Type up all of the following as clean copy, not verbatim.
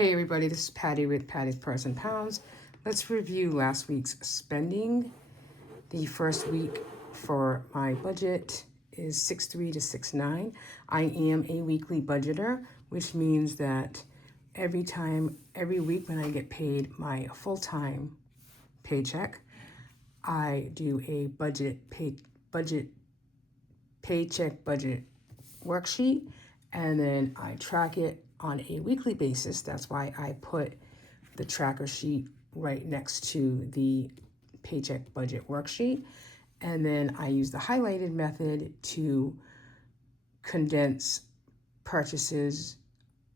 Hey everybody, this is Patty with Patty's Purse and Pounds. Let's review last week's spending. The first week for my budget is 6.3 to 6.9. I am a weekly budgeter, which means that every week when I get paid my full-time paycheck, I do a paycheck budget worksheet, and then I track it on a weekly basis. That's why I put the tracker sheet right next to the paycheck budget worksheet. And then I use the highlighted method to condense purchases,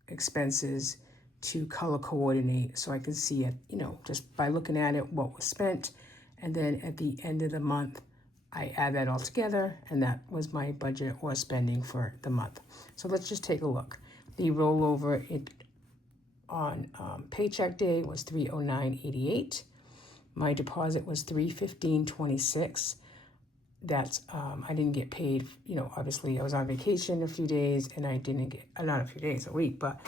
expenses, to color coordinate so I can see it, just by looking at it, what was spent. And then at the end of the month, I add that all together, and that was my budget or spending for the month. So let's just take a look. The rollover on paycheck day was $309.88. My deposit was $315.26. That's I didn't get paid. Obviously I was on vacation a few days, and I didn't get not a few days, a week, but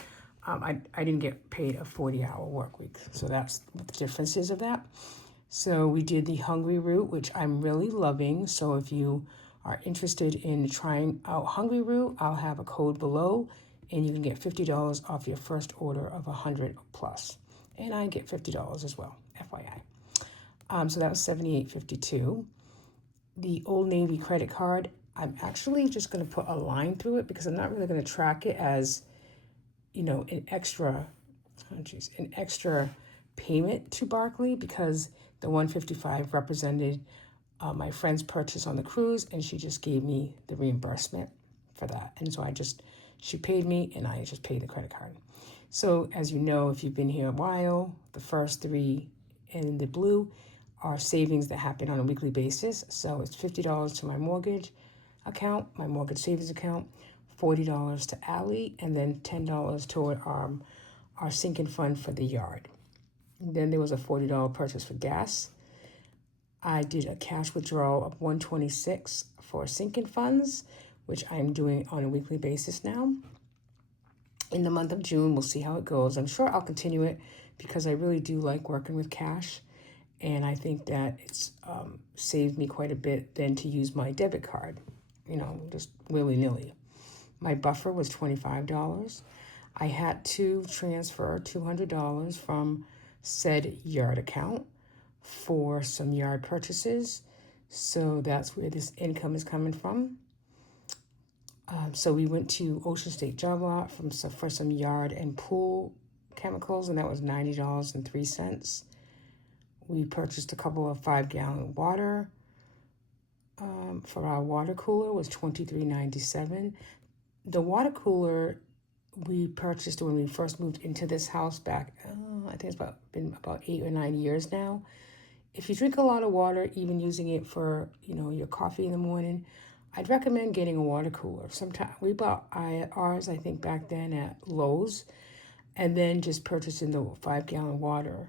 I didn't get paid a 40-hour work week. So that's what the difference is of that. So we did the Hungry Root, which I'm really loving. So if you are interested in trying out Hungry Root, I'll have a code below, and you can get $50 off your first order of 100 plus. And I get $50 as well, FYI. So that was $78.52. The Old Navy credit card, I'm actually just going to put a line through it because I'm not really going to track it as, an extra payment to Barclay, because the $155 represented my friend's purchase on the cruise, and she just gave me the reimbursement for that. And so she paid me, and I just paid the credit card. So as you know, if you've been here a while, the first three in the blue are savings that happen on a weekly basis. So it's $50 to my mortgage account, my mortgage savings account, $40 to Allie, and then $10 toward our sinking fund for the yard. And then there was a $40 purchase for gas. I did a cash withdrawal of $126 for sinking funds, which I'm doing on a weekly basis now. In the month of June, we'll see how it goes. I'm sure I'll continue it because I really do like working with cash. And I think that it's saved me quite a bit than to use my debit card, just willy-nilly. My buffer was $25. I had to transfer $200 from said yard account for some yard purchases. So that's where this income is coming from. So we went to Ocean State Job Lot for some yard and pool chemicals, and that was $90.03. We purchased a couple of 5-gallon water for our water cooler, was $23.97. The water cooler we purchased when we first moved into this house back, I think it's been about 8 or 9 years now. If you drink a lot of water, even using it for, your coffee in the morning, I'd recommend getting a water cooler. Sometimes we bought ours, I think, back then at Lowe's, and then just purchasing the 5-gallon water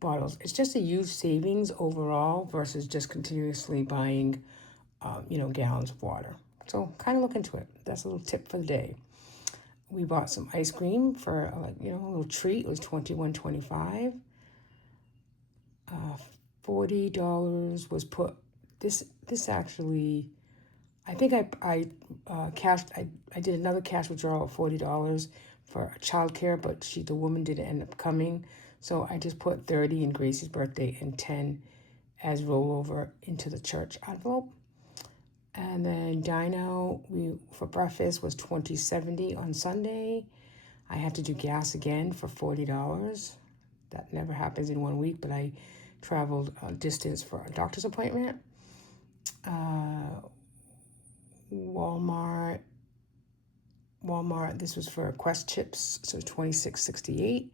bottles. It's just a huge savings overall versus just continuously buying, gallons of water. So kind of look into it. That's a little tip for the day. We bought some ice cream for, a little treat. It was $21.25. $40 was put. This actually, I think I did another cash withdrawal of $40 for childcare, but the woman didn't end up coming. So I just put 30 in Gracie's birthday and 10 as rollover into the church envelope. And then dino, for breakfast was $20.70 on Sunday. I had to do gas again for $40. That never happens in 1 week, but I traveled a distance for a doctor's appointment. Walmart, this was for Quest chips, so $26.68.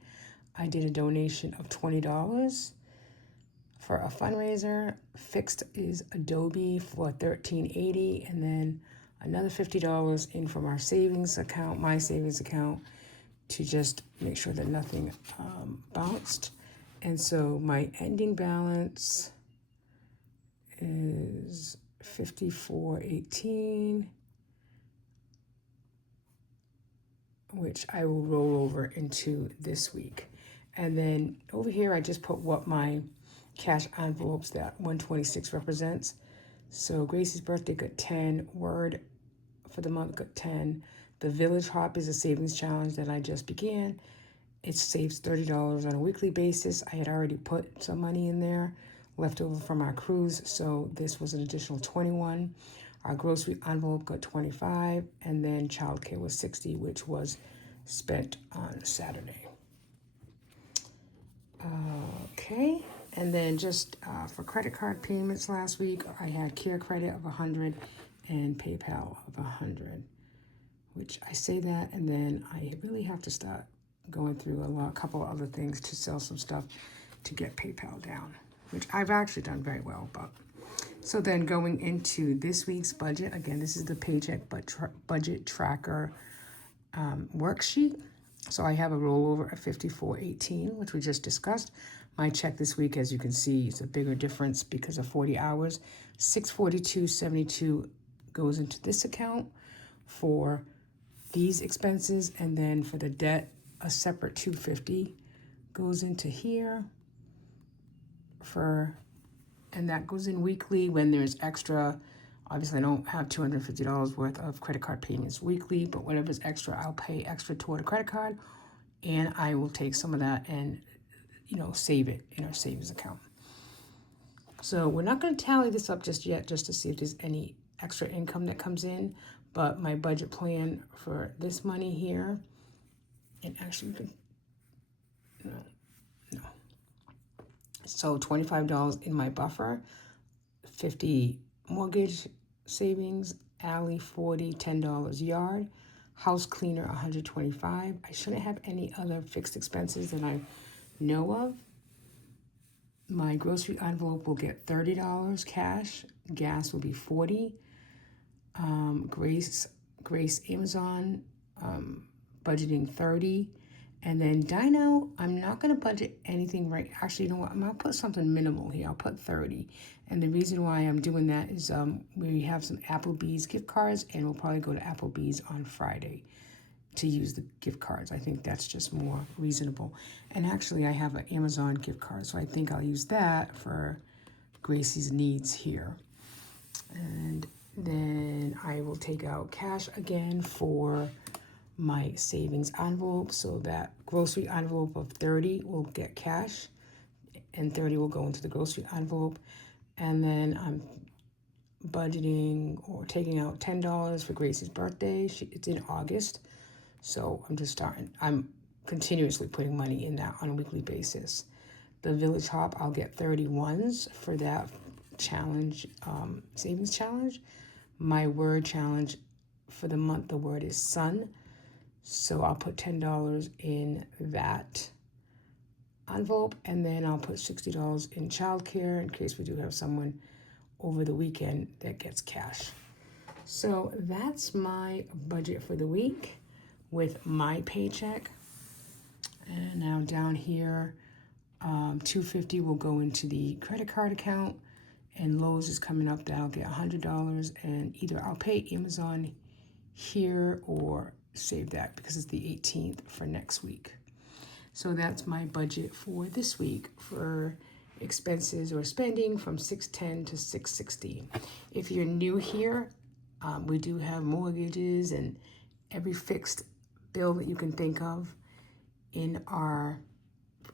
I did a donation of $20 for a fundraiser. Fixed is Adobe for $13.80, and then another $50 in from our savings account, my savings account, to just make sure that nothing bounced. And so my ending balance is $54.18. which I will roll over into this week. And then over here, I just put what my cash envelopes, that 126 represents. So Gracie's birthday got 10, Word for the month got 10. The Village Hop is a savings challenge that I just began. It saves $30 on a weekly basis. I had already put some money in there left over from our cruise, so this was an additional 21. Our grocery envelope got 25, and then childcare was 60, which was spent on Saturday. Okay, and then just for credit card payments last week, I had Care Credit of 100 and PayPal of 100, which I say that, and then I really have to start going through a couple of other things to sell some stuff to get PayPal down, which I've actually done very well. But so then going into this week's budget, again, this is the paycheck budget tracker worksheet. So I have a rollover of 54.18, which we just discussed. My check this week, as you can see, is a bigger difference because of 40 hours. 642.72 goes into this account for these expenses, and then for the debt, a separate 250 goes into here and that goes in weekly when there's extra. Obviously, I don't have $250 worth of credit card payments weekly, but whatever's extra, I'll pay extra toward a credit card, and I will take some of that and, save it in our savings account. So we're not going to tally this up just yet, just to see if there's any extra income that comes in, but my budget plan for this money here, and actually, no. So $25 in my buffer, 50 mortgage savings, alley 40, $10 yard, house cleaner 125. I shouldn't have any other fixed expenses that I know of. My grocery envelope will get $30 cash. Gas will be 40. Grace Amazon budgeting 30. And then Dino, I'm not going to budget anything right. Actually, you know what? I'm going to put something minimal here. I'll put 30. And the reason why I'm doing that is we have some Applebee's gift cards, and we'll probably go to Applebee's on Friday to use the gift cards. I think that's just more reasonable. And actually, I have an Amazon gift card, so I think I'll use that for Gracie's needs here. And then I will take out cash again for my savings envelope, so that grocery envelope of 30 will get cash and 30 will go into the grocery envelope. And then I'm budgeting or taking out $10 for Gracie's birthday. It's in August, so I'm continuously putting money in that on a weekly basis. The Village Hop, I'll get 31s for that challenge, savings challenge. My word challenge for the month, the word is sun. So I'll put $10 in that envelope, and then I'll put $60 in childcare in case we do have someone over the weekend that gets cash. So that's my budget for the week with my paycheck. And now down here, $250 will go into the credit card account, and Lowe's is coming up that I'll get $100, and either I'll pay Amazon here or save that because it's the 18th for next week. So that's my budget for this week for expenses or spending from $610 to $616. If you're new here, we do have mortgages and every fixed bill that you can think of in our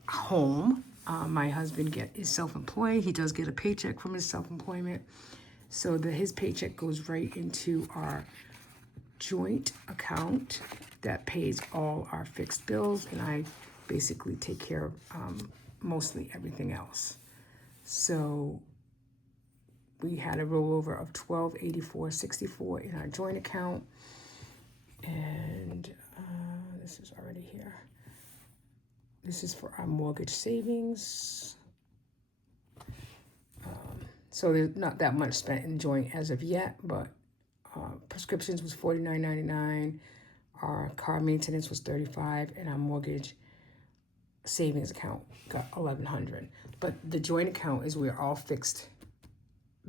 home. My husband is self-employed. He does get a paycheck from his self-employment. So his paycheck goes right into our joint account that pays all our fixed bills, and I basically take care of mostly everything else. So we had a rollover of $1284.64 in our joint account, and this is already here. This is for our mortgage savings. So there's not that much spent in joint as of yet, but prescriptions was $49.99. Our car maintenance was $35, and our mortgage savings account got $1,100. But the joint account is where all fixed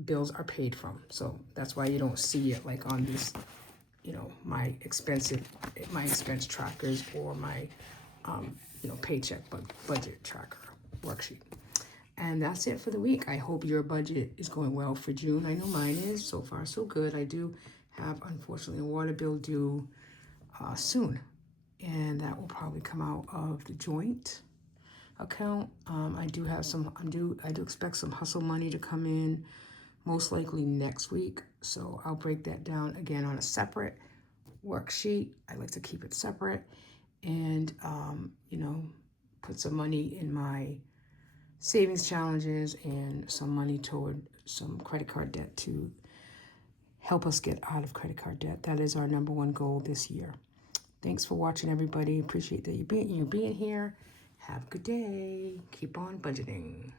bills are paid from. So that's why you don't see it like on this my expense trackers or my, paycheck budget tracker worksheet. And that's it for the week. I hope your budget is going well for June. I know mine is. So far, so good. I do have, unfortunately, a water bill due soon. And that will probably come out of the joint account. I do expect some hustle money to come in, most likely next week. So I'll break that down again on a separate worksheet. I like to keep it separate and, put some money in my savings challenges and some money toward some credit card debt to help us get out of credit card debt. That is our number one goal this year. Thanks for watching, everybody. Appreciate that you being here. Have a good day. Keep on budgeting.